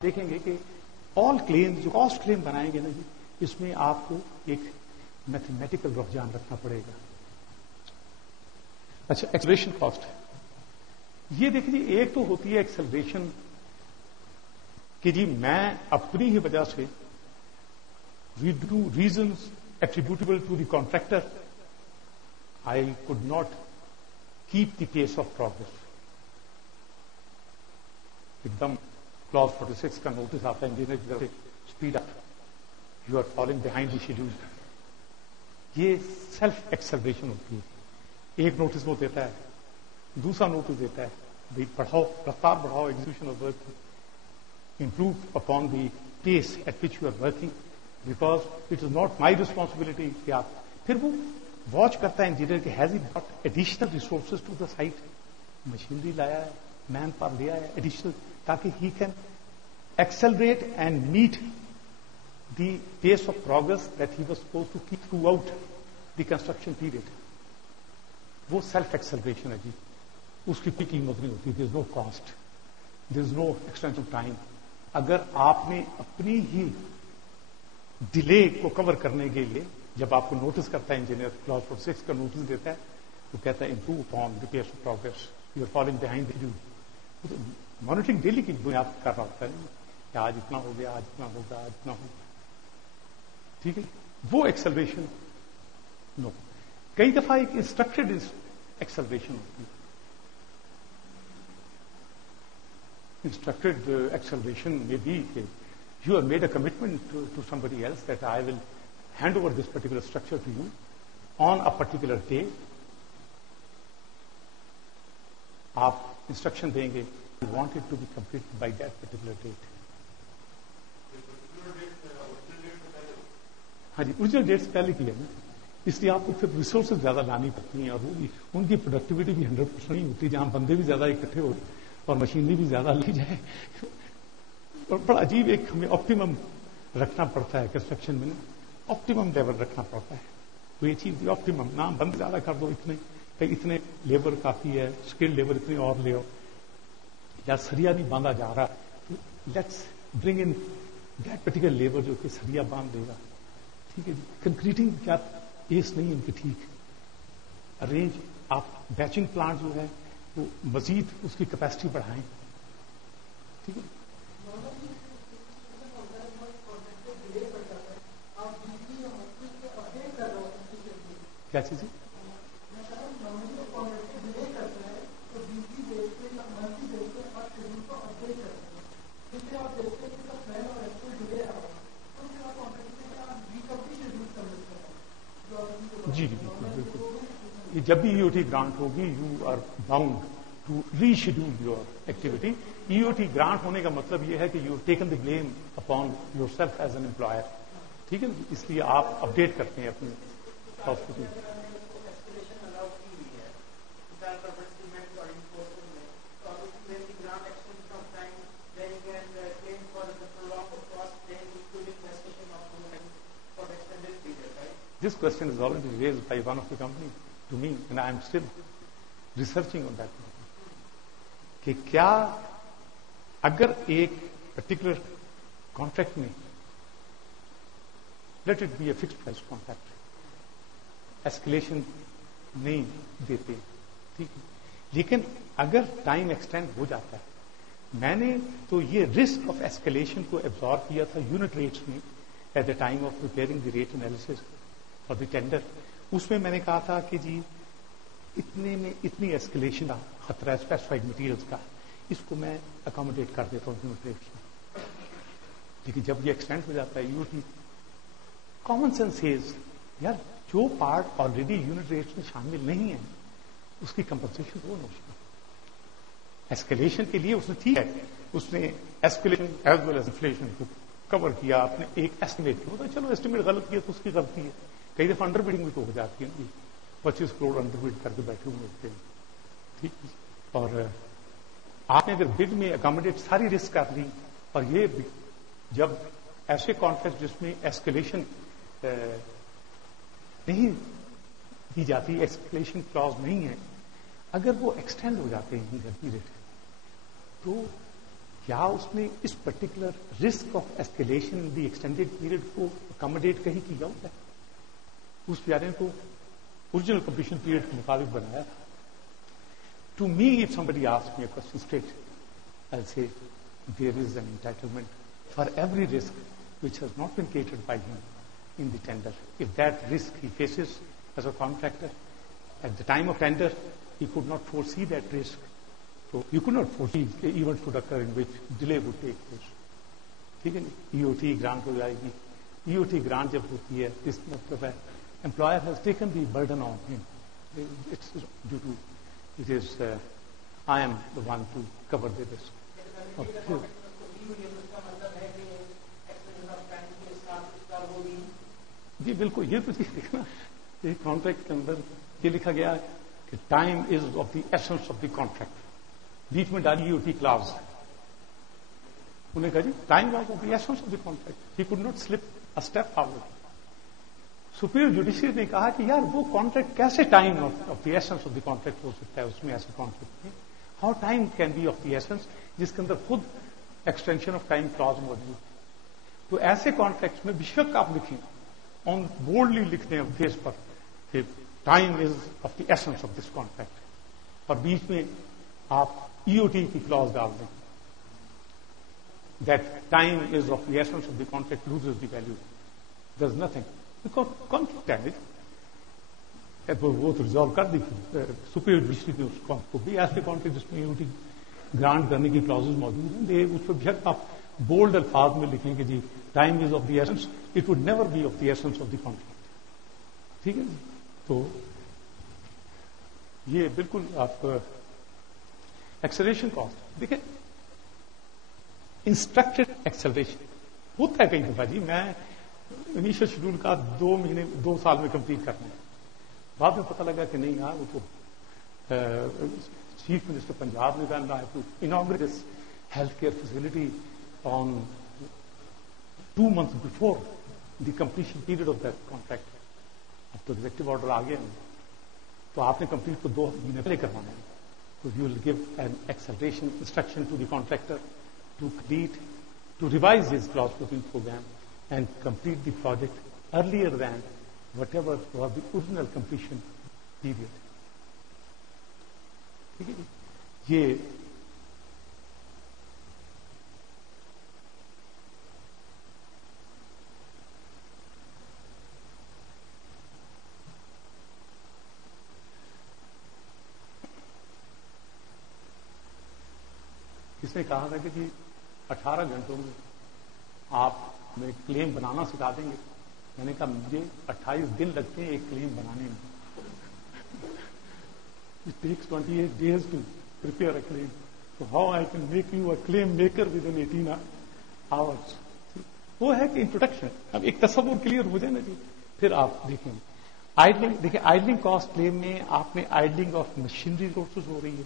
دیکھیں گے کہ آل کلیم جو کاسٹ کلیم بنائیں گے نا جی، اس میں آپ کو ایک میتھمیٹیکل رجحان رکھنا پڑے گا. اچھا، ایکسلریشن کاسٹ یہ دیکھیں جی، ایک تو ہوتی ہے ایکسلریشن کہ جی میں اپنی ہی وجہ سے reasons attributable to the contractor I could not keep the pace of progress. ایک دم کلاس 46 کا نوٹس آتا ہے انجینئر کی طرف سے، speed up, you are falling behind the schedule. یہ سیلف ایکسلریشن ہوتی ہے. ایک نوٹس وہ دیتا ہے، دوسرا نوٹس دیتا ہے بھائی پڑھاؤ، رفتار بڑھاؤ، execution of work improve upon the pace at which you are working because it is not my responsibility. کہ آپ پھر وہ واچ کرتا ہے انجینئر کہ has it got additional resources to the site, machinery لایا ہے، مین پاور لیا ہے ایڈیشنل، تاکہ he can accelerate and meet the pace of progress that he was suppose to keep throughout the construction period. وہ self acceleration ہے جی، اس کی کوئی قیمت نہیں ہوتی. دیر از نو کاسٹ، دیر از نو ایکسٹینشن ٹائم. اگر آپ نے اپنی ہی ڈیلے کو کور کرنے کے لیے، جب آپ کو نوٹس کرتا ہے انجینئر، کلاس 46 کا نوٹس دیتا ہے، تو کہتا ہے improve upon the pace of progress, you are falling behind the schedule. Monitoring daily کی بنیاد کر رہا ہوتا ہے کہ آج اتنا ہو گیا، آج اتنا ہوگا، آج اتنا ہوگا. ٹھیک ہے، وہ ایکسلریشن نو. کئی دفعہ ایک انسٹرکٹڈ ایکسلریشن ہوتی ہے. انسٹرکٹڈ ایکسلریشن میں بھی کہ you have made a commitment to somebody else that I will hand over this particular structure to you on a particular day. آپ انسٹرکشن دیں گے، you want it to be completed by that particular date. ہاں جی، original date سے پہلے کی ہے نا، اس لیے آپ کو پھر ریسورسز زیادہ لانی پڑتی ہیں، اور وہ بھی ان کی پروڈکٹیوٹی بھی 100% نہیں ہوتی، جہاں بندے بھی زیادہ اکٹھے ہو اور مشینری بھی زیادہ لی جائے. اور بڑا عجیب ایک ہمیں آپٹیمم رکھنا پڑتا ہے کنسٹرکشن میں، آپٹیمم لیول رکھنا پڑتا ہے. تو یہ چیز آپٹیمم نہ بند زیادہ کر دو، اتنے لیبر کافی ہے، اسکل لیبر اتنے اور لے آؤ، یا سریا نہیں باندھا جا رہا تو let's bring in that particular labour جو کہ سریا باندھ دے گا. ٹھیک ہے جی، کنکریٹنگ کیا پیس نہیں ان کی ٹھیک. ارینج آپ بیچنگ پلانٹ جو ہے وہ مزید اس کی کیپیسٹی بڑھائیں. ٹھیک ہے، کیا چیز ہے؟ جی جی بالکل بالکل. جب بھی ای او ٹی گرانٹ ہوگی you are bound to reschedule your activity. E O T grant ہونے کا مطلب یہ ہے کہ you taken the blame upon yourself as an employer. ٹھیک ہے، اس لیے آپ اپڈیٹ کرتے ہیں اپنے hospital. This question is already raised by one of the company to me, and I am still researching on that. کہ کیا اگر ایک particular contract میں let it be a fixed price contract, escalation نہیں دیتے، ٹھیک ہے، لیکن اگر ٹائم ایکسٹینڈ ہو جاتا ہے، میں نے تو یہ رسک آف ایسکلیشن کو ایبزارب کیا تھا یونٹ ریٹس میں at the time of preparing the rate analysis اور دی ٹینڈر. اس میں نے کہا تھا کہ جی اتنے میں اتنی ایسکلیشن کا خطرہ ہے اسپیسیفائڈ مٹیریلس کا، اس کو میں اکاموڈیٹ کر دیتا ہوں یونٹ ریٹس میں. لیکن جب یہ ایکسٹینڈ ہو جاتا ہے U T, common sense says یار جو پارٹ آلریڈی یونٹ ریٹس میں شامل نہیں ہے اس کی کمپنسیشن وہ نہ. ایسکلیشن کے لیے اس نے ٹھیک ہے، اس نے escalation as well as inflation کو کور کیا، آپ نے ایک ایسٹیمیٹ کیا، چلو ایسٹیمیٹ غلط کیا تو اس کی غلطی ہے. کئی دفعہ انڈر بڈنگ بھی تو ہو جاتی ہے، 25 کروڑ انڈر بڈ کر کے بیٹھے ہوئے ہوتے ہیں. ٹھیک ہے، اور آپ نے اگر بڈ میں اکاموڈیٹ ساری رسک کر لی، اور یہ جب ایسے کانٹریکٹ جس میں ایسکلیشن نہیں دی جاتی، ایسکلیشن کلاز نہیں ہے، اگر وہ ایکسٹینڈ ہو جاتے ہیں پیریڈ، تو کیا اس نے اس particular risk of escalation in the extended period کو اکاموڈیٹ کہیں کیا ہوتا ہے؟ اس پیارے کو اوریجنل کمپلیشن پیریڈ کے مطابق بنایا تھا. To me if somebody asks me a question straight, I'll say there is an entitlement for every risk which has not been catered by him in the tender. If that risk he faces as a contractor, at the time of tender, he could not foresee that risk. So you could not foresee events would occur in which delay would take place. ٹھیک ہے نا. EOT grant ہو جائے گی. EOT grant جب ہوتی ہے اس مطلب ہے employer has taken the burden on him. It's due to it is I am the one to cover the risk. جی بالکل. یہ تو چیز دیکھنا ایک کانٹریکٹ کے اندر یہ لکھا گیا ہے کہ time is of the essence of the contract. بیچ میں ڈالی EOT کلاس. انہوں نے کہا جی time was of the essence of the contract. He could not slip a step forward. Superior judiciary نے کہا کہ یار وہ کانٹریکٹ کیسے time of the essence of the contract ہو سکتا ہے؟ اس میں ایسے کانٹریکٹ میں how time can be of the essence جس کے اندر خود ایکسٹینشن آف ٹائم کلاز موجود. تو ایسے کانٹریکٹ میں بے شک آپ لکھیں آن بورڈلی لکھتے ہیں فیس پر کہ time is of the essence of this contract, اور بیچ میں آپ EOT کی کلاز ڈال دیں that time is of the essence of the contract loses the value. There is nothing because conflict ہے وہ تو ریزالو کر دی سپیریئر جوڈیشری نے اس کو بھی. ایسے کانٹریکٹ جس میں EOT گرانٹ کرنے کی کلازز موجود ہیں اس پہ بھیک آپ بولڈ الفاظ میں لکھیں کہ جی time is of the essence. It would never be of the essence of the contract. ٹھیک ہے جی. تو یہ بالکل آپ ایکسلریشن کاسٹ دیکھیں. انسٹرکٹڈ ایکسلریشن ہوتا ہے کئی دفعہ جی میں انیشل شیڈول کا 2 سال میں کمپلیٹ کرنا ہے. بعد میں پتہ لگا کہ نہیں یار وہ تو چیف منسٹر پنجاب نے کہا to inaugurate this health care facility on 2 months before the completion period of that contract. اب تو ایگزیکٹو آرڈر آ گیا تو آپ نے کمپلیٹ کو 2 مہینے پہلے کروانا ہے. تو you will give an acceleration instruction to the contractor to complete to revise his class booking program and complete the project earlier than whatever was the original completion period. ٹھیک ہے جی. یہ کس نے کہا تھا کہ جی 18 گھنٹوں میں آپ ہمیں کلیم بنانا سکھا دیں گے. میں نے کہا مجھے 28 دن لگتے ہیں ایک کلیم بنانے میں. It takes 28 days to prepare a claim. So how I can make you a claim maker within 18 hours? وہ ہے کہ انٹروڈکشن. اب ایک تصور کلیئر ہو جائے نا جی پھر آپ دیکھیں. آئڈلنگ دیکھیں آئڈلنگ کاسٹ کلیم میں آپ نے آئڈلنگ آف مشینری ریسورسز ہو رہی ہے,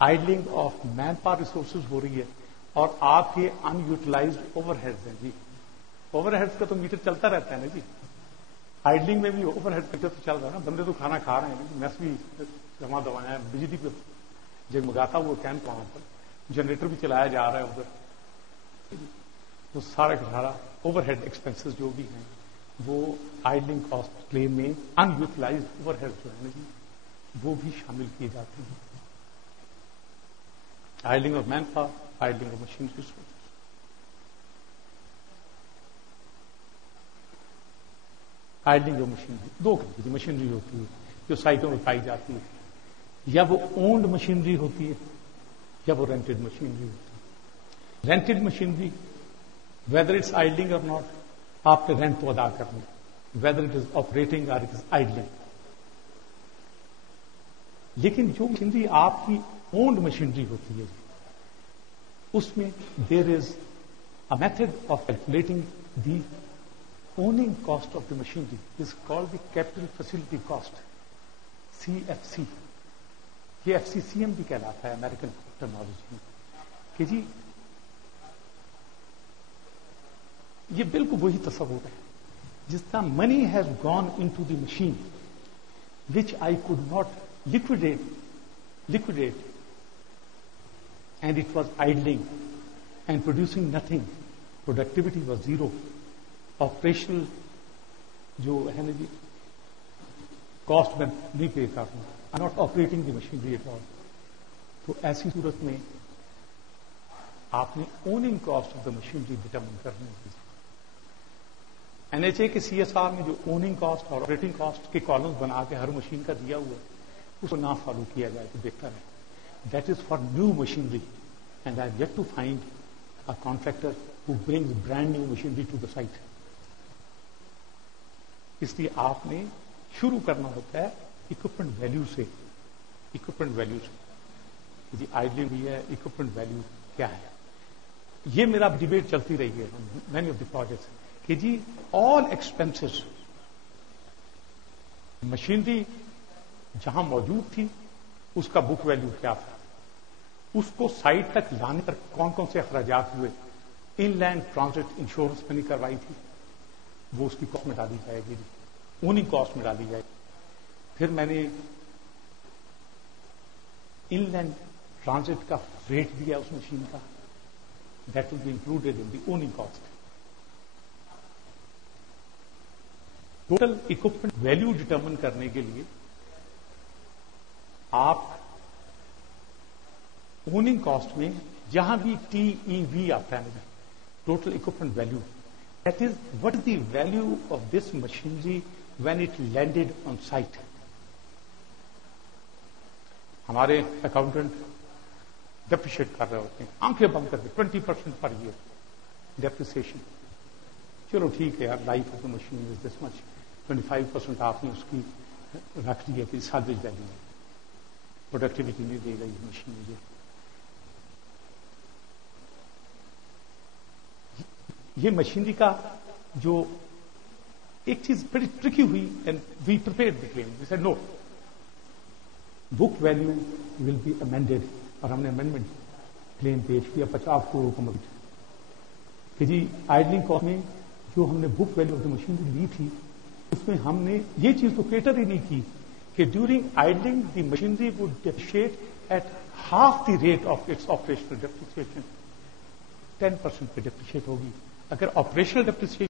آئڈلنگ آف مین پاور ریسورسز ہو رہی ہے, اور آپ کے ان یوٹیلائزڈ اوور ہیڈز ہیں جی. اوور ہیڈز کا تو میٹر چلتا رہتا ہے نا جی. آئڈلنگ میں بھی اوور ہیڈ میٹر تو چل رہا ہے نا. بندے تو کھانا کھا رہے ہیں, میس بھی جمع دوایا, بجلی پہ جگمگاتا وہ کیمپ وہاں پر, جنریٹر بھی چلایا جا رہا ہے ادھر. وہ سارا کا سارا اوور ہیڈ ایکسپینسز جو بھی ہیں وہ آئڈلنگ کاسٹ کلیم میں ان یوٹیلائزڈ اوور ہیڈ جو ہے نا جی وہ بھی شامل کیے جاتے ہیں. Idling of man power, idling of machine resources. Idling of machinery 2 قسم کی مشینری ہوتی ہے جو سائٹوں میں پائی جاتی ہے. یا وہ اونڈ مشینری ہوتی ہے یا وہ رینٹڈ مشینری ہوتی ہے. رینٹڈ مشینری ویدر اٹس آئڈلنگ اور ناٹ, آپ نے رینٹ تو ادا کرنا, ویدر اٹ از آپریٹنگ اور اٹ از آئڈلنگ. لیکن جو مشینری آپ کی اونڈ مشینری ہوتی ہے اس میں there is a method of calculating the owning cost of the machinery is called the capital facility cost, CFC. یہ FCCM بھی کہلاتا ہے امریکن ٹرمنالوجی میں کہ جی یہ بالکل وہی تصور ہے جس طرح money has gone into the machine which I could not liquidate and it was idling. and producing nothing. Productivity was zero. Operational جو ہے نا جی کاسٹ میں نہیں پے کر رہا ہوں. I not operating the machinery at all. تو ایسی صورت میں آپ نے owning cost of the machinery determine کرنی ہوگی. NHA کے CSR میں جو اوننگ کاسٹ اور آپریٹنگ کاسٹ کے کالمز بنا کے ہر مشین کا دیا ہوا ہے اس کو نہ فالو کیا جائے تو بہتر ہے. That is for new machinery and I yet to find a contractor who brings brand new machinery to the site. اس لیے آپ نے شروع کرنا ہوتا ہے اکوپمنٹ ویلیو سے. اکوپمنٹ ویلیو سے جی آئیڈلنگ بھی ہے, اکوپمنٹ ویلیو کیا ہے. یہ میرا ڈیبیٹ چلتی رہی ہے مینی آف دی پروجیکٹس کہ جی آل ایکسپینسز مشینری جہاں موجود تھی اس کا بک ویلیو کیا تھا, اس کو سائٹ تک لانے پر کون کون سے اخراجات ہوئے, ان لینڈ ٹرانزٹ انشورنس میں نہیں کروائی تھی وہ اس کی کاسٹ میں ڈالی جائے گی, اوننگ کاسٹ میں ڈالی جائے گی. پھر میں نے ان لینڈ ٹرانزٹ کا ریٹ دیا اس مشین کا, that will be included in the owning cost. Total equipment value determine کرنے کے لیے آپ اوننگ کاسٹ میں جہاں بھی TEV آتا ہے total equipment value, that is what is the value of this machinery when it landed on site. ہمارے اکاؤنٹنٹ ڈیپریشیٹ کر رہے ہوتے ہیں آنکھیں بند کر کے 20% پر ایئر ڈیپریسیشن. چلو ٹھیک ہے یار, life of the machine is this much, 25% آپ نے اس کی رکھ لیا کہ سالویج ویلیو ہے, پروڈکٹیوٹی نہیں دے گا یہ مشین مجھے. یہ مشینری کا جو ایک چیز بڑی ٹرکی ہوئی and we prepared the claim, we said no book value will be amended. اور ہم نے امینڈمنٹ کلیم پیش کیا 50 کروڑ کو کہ جی آئیڈلنگ کاسٹ میں جو ہم نے book value of the machinery لی تھی اس میں ہم نے یہ چیز تو کیٹر ہی نہیں کی کہ during idling the machinery would depreciate at half the rate of its operational depreciation. 10% پہ ڈیپریشیٹ ہوگی. اگر آپریشنل ڈیپریسیشن